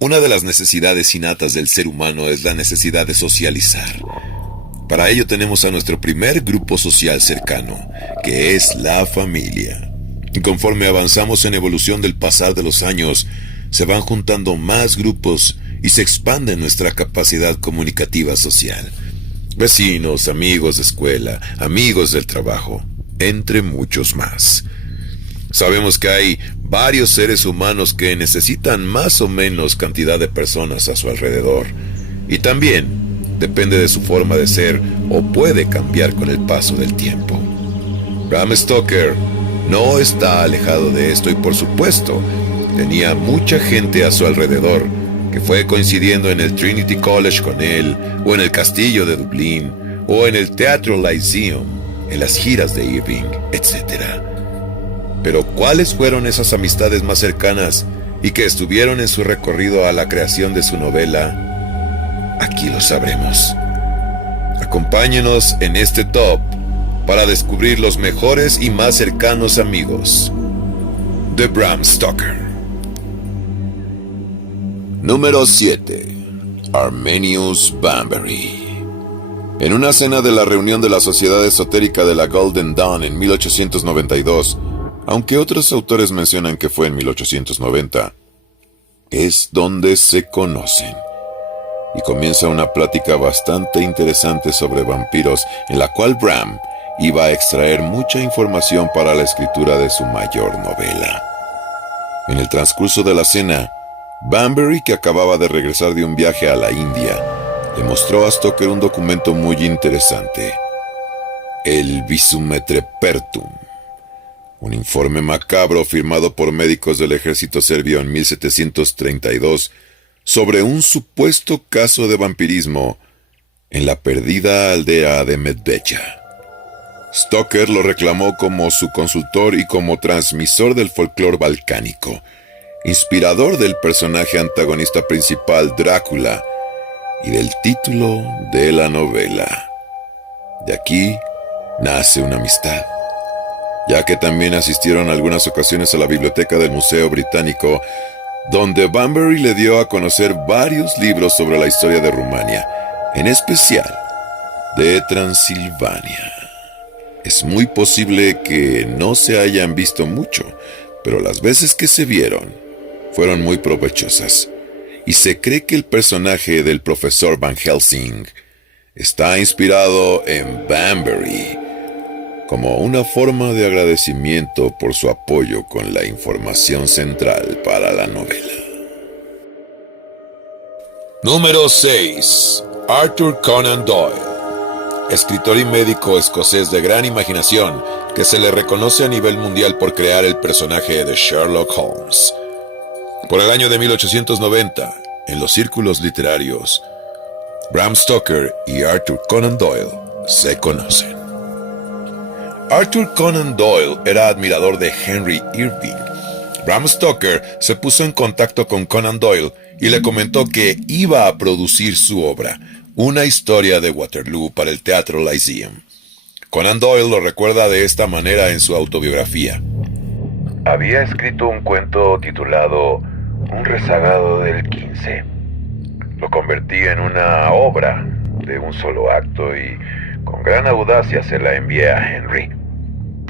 Una de las necesidades innatas del ser humano es la necesidad de socializar. Para ello tenemos a nuestro primer grupo social cercano, que es la familia. Y conforme avanzamos en evolución del pasar de los años, se van juntando más grupos y se expande nuestra capacidad comunicativa social. Vecinos, amigos de escuela, amigos del trabajo, entre muchos más. Sabemos que hay varios seres humanos que necesitan más o menos cantidad de personas a su alrededor. Y también depende de su forma de ser o puede cambiar con el paso del tiempo. Bram Stoker no está alejado de esto y por supuesto tenía mucha gente a su alrededor que fue coincidiendo en el Trinity College con él, o en el Castillo de Dublín, o en el Teatro Lyceum, en las giras de Irving, etc. Pero ¿cuáles fueron esas amistades más cercanas y que estuvieron en su recorrido a la creación de su novela? Aquí lo sabremos. Acompáñenos en este top para descubrir los mejores y más cercanos amigos de Bram Stoker. Número 7. Arminius Banbury. En una cena de la reunión de la Sociedad Esotérica de la Golden Dawn en 1892, aunque otros autores mencionan que fue en 1890, es donde se conocen. Y comienza una plática bastante interesante sobre vampiros, en la cual Bram iba a extraer mucha información para la escritura de su mayor novela. En el transcurso de la cena, Banbury, que acababa de regresar de un viaje a la India, le mostró a Stoker un documento muy interesante, el Visumetrepertum, un informe macabro firmado por médicos del ejército serbio en 1732 sobre un supuesto caso de vampirismo en la perdida aldea de Medveja. Stoker lo reclamó como su consultor y como transmisor del folclore balcánico, inspirador del personaje antagonista principal Drácula y del título de la novela. De aquí nace una amistad, ya que también asistieron algunas ocasiones a la biblioteca del Museo Británico, donde Banbury le dio a conocer varios libros sobre la historia de Rumania, en especial de Transilvania. Es muy posible que no se hayan visto mucho, pero las veces que se vieron fueron muy provechosas, y se cree que el personaje del profesor Van Helsing está inspirado en Banbury como una forma de agradecimiento por su apoyo con la información central para la novela. Número 6. Arthur Conan Doyle. Escritor y médico escocés de gran imaginación que se le reconoce a nivel mundial por crear el personaje de Sherlock Holmes. Por el año de 1890, en los círculos literarios, Bram Stoker y Arthur Conan Doyle se conocen. Arthur Conan Doyle era admirador de Henry Irving. Bram Stoker se puso en contacto con Conan Doyle y le comentó que iba a producir su obra, una historia de Waterloo para el Teatro Lyceum. Conan Doyle lo recuerda de esta manera en su autobiografía. Había escrito un cuento titulado Un rezagado del 15. Lo convertí en una obra de un solo acto y con gran audacia se la envié a Henry,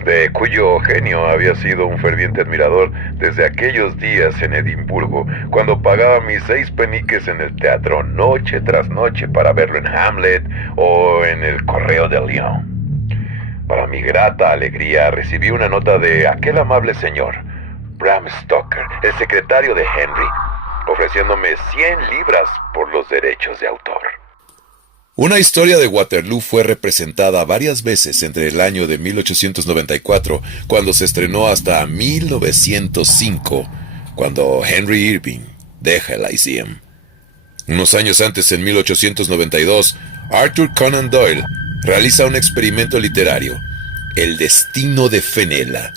de cuyo genio había sido un ferviente admirador desde aquellos días en Edimburgo, cuando pagaba mis 6 peniques en el teatro noche tras noche para verlo en Hamlet o en el Correo de Lyon. Para mi grata alegría recibí una nota de aquel amable señor, Bram Stoker, el secretario de Henry, ofreciéndome 100 libras por los derechos de autor. Una historia de Waterloo fue representada varias veces entre el año de 1894, cuando se estrenó, hasta 1905, cuando Henry Irving deja el Lyceum. Unos años antes, en 1892, Arthur Conan Doyle realiza un experimento literario, El destino de Fenella.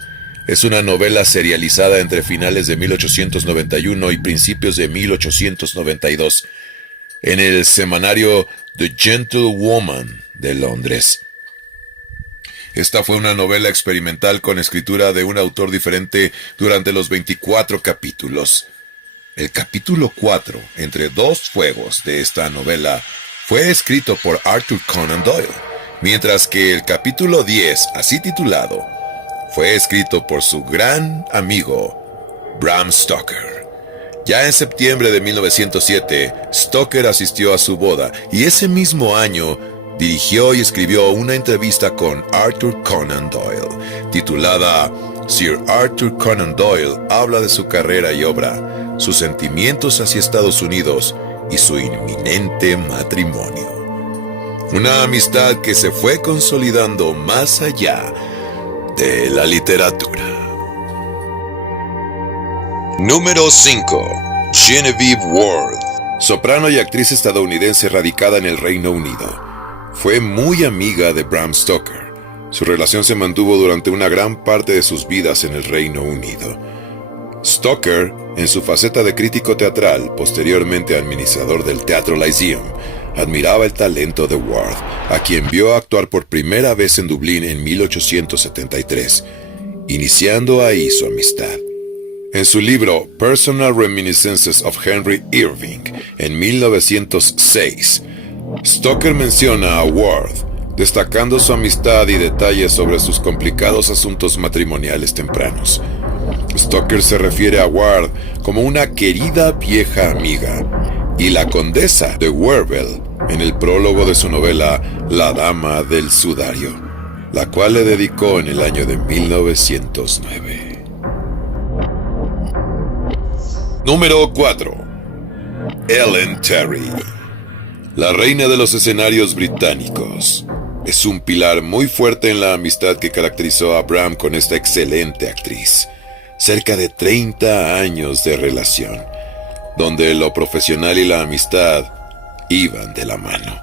Es una novela serializada entre finales de 1891 y principios de 1892, en el semanario The Gentlewoman de Londres. Esta fue una novela experimental con escritura de un autor diferente durante los 24 capítulos. El capítulo 4, Entre dos fuegos, de esta novela fue escrito por Arthur Conan Doyle, mientras que el capítulo 10, así titulado, fue escrito por su gran amigo Bram Stoker. Ya en septiembre de 1907, Stoker asistió a su boda y ese mismo año dirigió y escribió una entrevista con Arthur Conan Doyle, titulada Sir Arthur Conan Doyle habla de su carrera y obra, sus sentimientos hacia Estados Unidos y su inminente matrimonio. Una amistad que se fue consolidando más allá de la literatura. Número 5. Genevieve Ward. Soprano y actriz estadounidense radicada en el Reino Unido. Fue muy amiga de Bram Stoker. Su relación se mantuvo durante una gran parte de sus vidas en el Reino Unido. Stoker, en su faceta de crítico teatral, posteriormente administrador del Teatro Lyceum, admiraba el talento de Ward, a quien vio actuar por primera vez en Dublín en 1873, iniciando ahí su amistad. En su libro Personal Reminiscences of Henry Irving, en 1906, Stoker menciona a Ward, destacando su amistad y detalles sobre sus complicados asuntos matrimoniales tempranos. Stoker se refiere a Ward como una querida vieja amiga, y la condesa de Wherwell en el prólogo de su novela La Dama del Sudario, la cual le dedicó en el año de 1909. Número 4. Ellen Terry. La reina de los escenarios británicos. Es un pilar muy fuerte en la amistad que caracterizó a Bram con esta excelente actriz. Cerca de 30 años de relación, donde lo profesional y la amistad iban de la mano.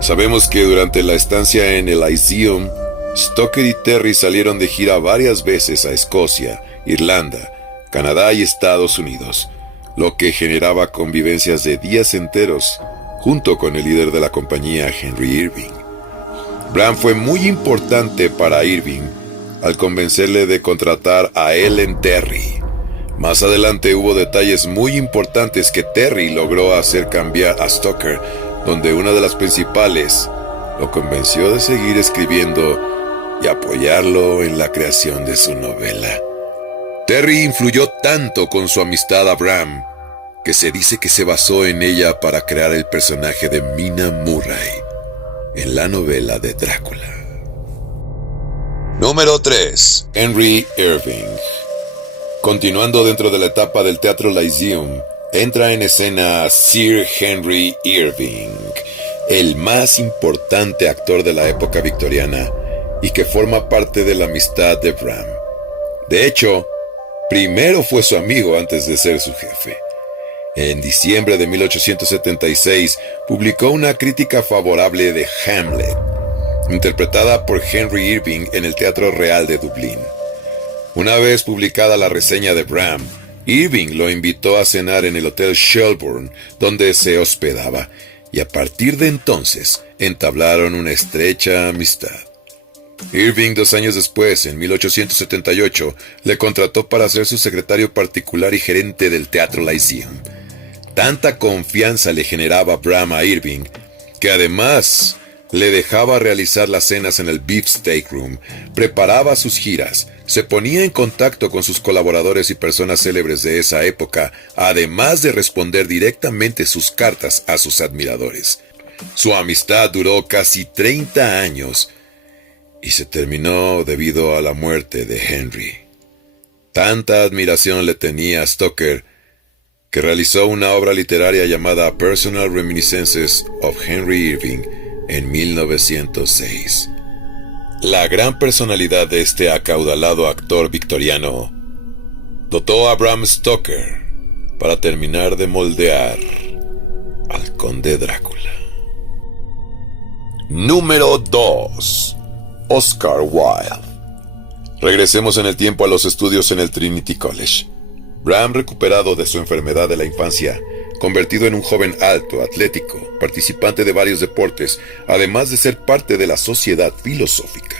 Sabemos que durante la estancia en el Lyceum, Stoker y Terry salieron de gira varias veces a Escocia, Irlanda, Canadá y Estados Unidos, lo que generaba convivencias de días enteros, junto con el líder de la compañía, Henry Irving. Bram fue muy importante para Irving al convencerle de contratar a Ellen Terry. Más adelante hubo detalles muy importantes que Terry logró hacer cambiar a Stoker, donde una de las principales lo convenció de seguir escribiendo y apoyarlo en la creación de su novela. Terry influyó tanto con su amistad a Bram que se dice que se basó en ella para crear el personaje de Mina Murray en la novela de Drácula. Número 3. Henry Irving. Continuando dentro de la etapa del Teatro Lyceum, entra en escena Sir Henry Irving, el más importante actor de la época victoriana y que forma parte de la amistad de Bram. De hecho, primero fue su amigo antes de ser su jefe. En diciembre de 1876 publicó una crítica favorable de Hamlet, interpretada por Henry Irving en el Teatro Real de Dublín. Una vez publicada la reseña de Bram, Irving lo invitó a cenar en el Hotel Shelbourne, donde se hospedaba, y a partir de entonces entablaron una estrecha amistad. Irving, 2 años después, en 1878, le contrató para ser su secretario particular y gerente del Teatro Lyceum. Tanta confianza le generaba Bram a Irving, que además le dejaba realizar las cenas en el Beefsteak Room, preparaba sus giras, se ponía en contacto con sus colaboradores y personas célebres de esa época, además de responder directamente sus cartas a sus admiradores. Su amistad duró casi 30 años y se terminó debido a la muerte de Henry. Tanta admiración le tenía a Stoker que realizó una obra literaria llamada Personal Reminiscences of Henry Irving en 1906. La gran personalidad de este acaudalado actor victoriano dotó a Bram Stoker para terminar de moldear al Conde Drácula. Número 2. Oscar Wilde. Regresemos en el tiempo a los estudios en el Trinity College. Bram, recuperado de su enfermedad de la infancia, convertido en un joven alto, atlético, participante de varios deportes, además de ser parte de la Sociedad Filosófica.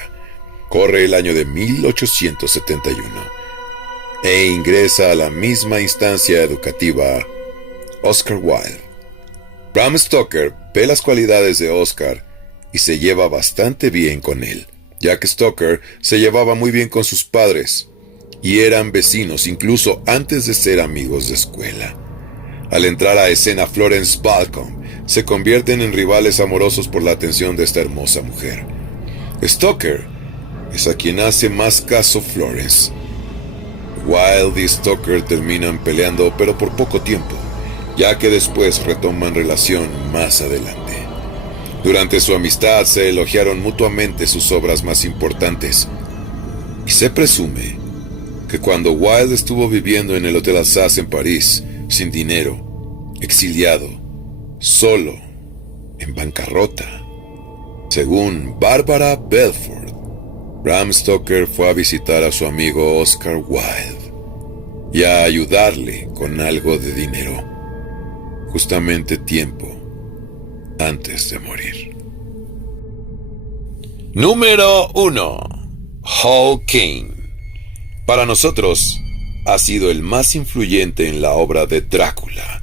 Corre el año de 1871. e ingresa a la misma instancia educativa, Oscar Wilde. Bram Stoker ve las cualidades de Oscar y se lleva bastante bien con él, ya que Stoker se llevaba muy bien con sus padres y eran vecinos incluso antes de ser amigos de escuela. Al entrar a escena Florence Balcom, se convierten en rivales amorosos por la atención de esta hermosa mujer. Stoker es a quien hace más caso Florence. Wilde y Stoker terminan peleando, pero por poco tiempo, ya que después retoman relación más adelante. Durante su amistad se elogiaron mutuamente sus obras más importantes, y se presume que cuando Wilde estuvo viviendo en el Hotel Assas en París, sin dinero, exiliado, solo, en bancarrota, según Barbara Belford, Bram Stoker fue a visitar a su amigo Oscar Wilde y a ayudarle con algo de dinero, justamente tiempo antes de morir. Número 1. Hall Caine. Para nosotros, ha sido el más influyente en la obra de Drácula,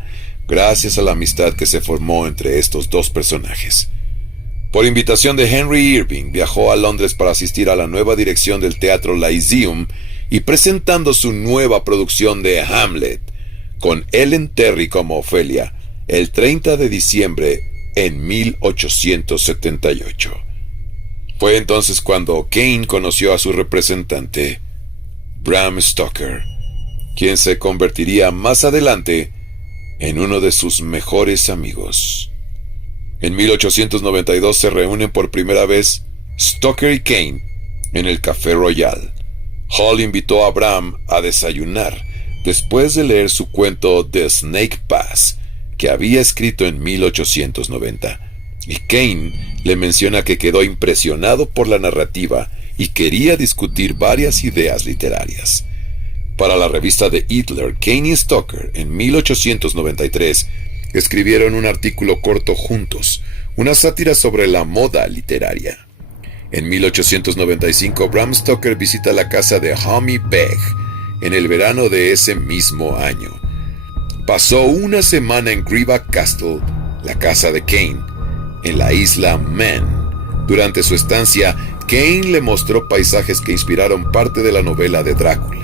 gracias a la amistad que se formó entre estos dos personajes. Por invitación de Henry Irving, viajó a Londres para asistir a la nueva dirección del Teatro Lyceum y presentando su nueva producción de Hamlet, con Ellen Terry como Ofelia, el 30 de diciembre en 1878. Fue entonces cuando Caine conoció a su representante, Bram Stoker, quien se convertiría más adelante en uno de sus mejores amigos. En 1892 se reúnen por primera vez Stoker y Caine en el Café Royal. Hall invitó a Bram a desayunar después de leer su cuento The Snake Pass, que había escrito en 1890, y Caine le menciona que quedó impresionado por la narrativa y quería discutir varias ideas literarias. Para la revista de Hitler, Caine y Stoker, en 1893, escribieron un artículo corto juntos, una sátira sobre la moda literaria. En 1895, Bram Stoker visita la casa de Hummy Beg en el verano de ese mismo año. Pasó una semana en Greenock Castle, la casa de Caine, en la isla Man. Durante su estancia, Caine le mostró paisajes que inspiraron parte de la novela de Drácula.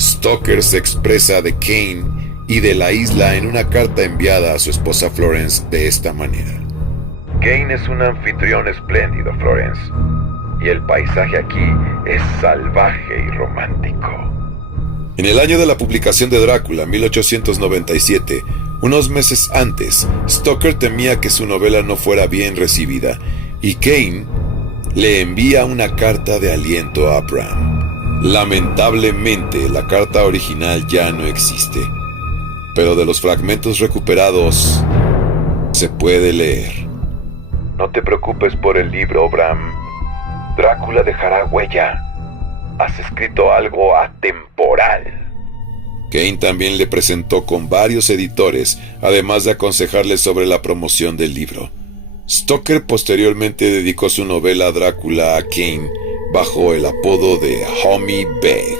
Stoker se expresa de Caine y de la isla en una carta enviada a su esposa Florence de esta manera. Caine es un anfitrión espléndido, Florence, y el paisaje aquí es salvaje y romántico. En el año de la publicación de Drácula, 1897, unos meses antes, Stoker temía que su novela no fuera bien recibida, y Caine le envía una carta de aliento a Bram. Lamentablemente, la carta original ya no existe, pero de los fragmentos recuperados se puede leer. No te preocupes por el libro, Bram. Drácula dejará huella. Has escrito algo atemporal. Caine también le presentó con varios editores, además de aconsejarle sobre la promoción del libro. Stoker posteriormente dedicó su novela Drácula a Caine bajo el apodo de Hummy Beg.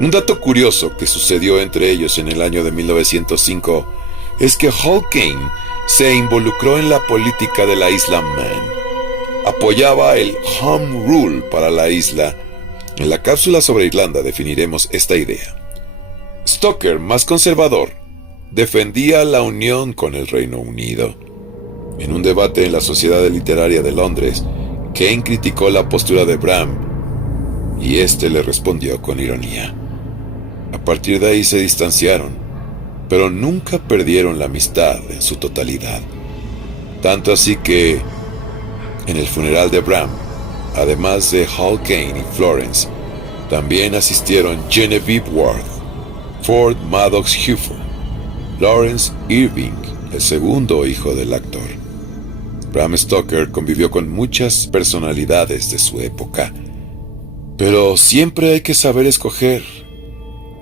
Un dato curioso que sucedió entre ellos en el año de 1905 es que Hall Caine se involucró en la política de la isla Man. Apoyaba el Home Rule para la isla. En la cápsula sobre Irlanda definiremos esta idea. Stoker, más conservador, defendía la unión con el Reino Unido. En un debate en la Sociedad Literaria de Londres, Caine criticó la postura de Bram y este le respondió con ironía. A partir de ahí se distanciaron, pero nunca perdieron la amistad en su totalidad. Tanto así que, en el funeral de Bram, además de Hall Caine y Florence, también asistieron Genevieve Worth, Ford Madox Hueffer, Lawrence Irving, el segundo hijo del actor. Bram Stoker convivió con muchas personalidades de su época, pero siempre hay que saber escoger,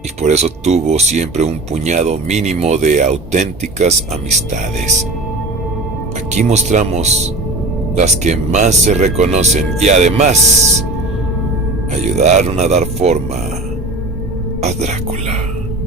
y por eso tuvo siempre un puñado mínimo de auténticas amistades. Aquí mostramos las que más se reconocen y además ayudaron a dar forma a Drácula.